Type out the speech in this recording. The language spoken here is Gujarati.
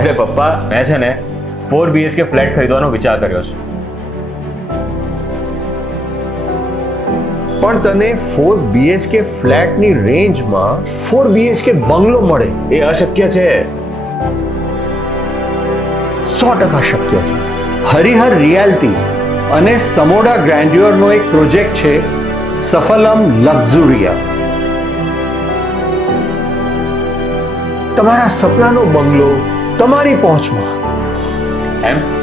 અરે પપ્પા, મેં છે ને 4 BHK ફ્લેટ ખરીદવાનો વિચાર કર્યો છે. પણ તને 4 BHK ફ્લેટની રેન્જમાં 4 BHK બંગલો મળે એ અશક્ય છે. 100% શક્ય છે. હરિહર રિયાલ્ટી અને સમોડા ગ્રેન્ડ્યોરનો એક પ્રોજેક્ટ છે સફલમ લક્ઝુરિયા. તમારા સપનાનો બંગલો તમારી પહોંચમાં. એમ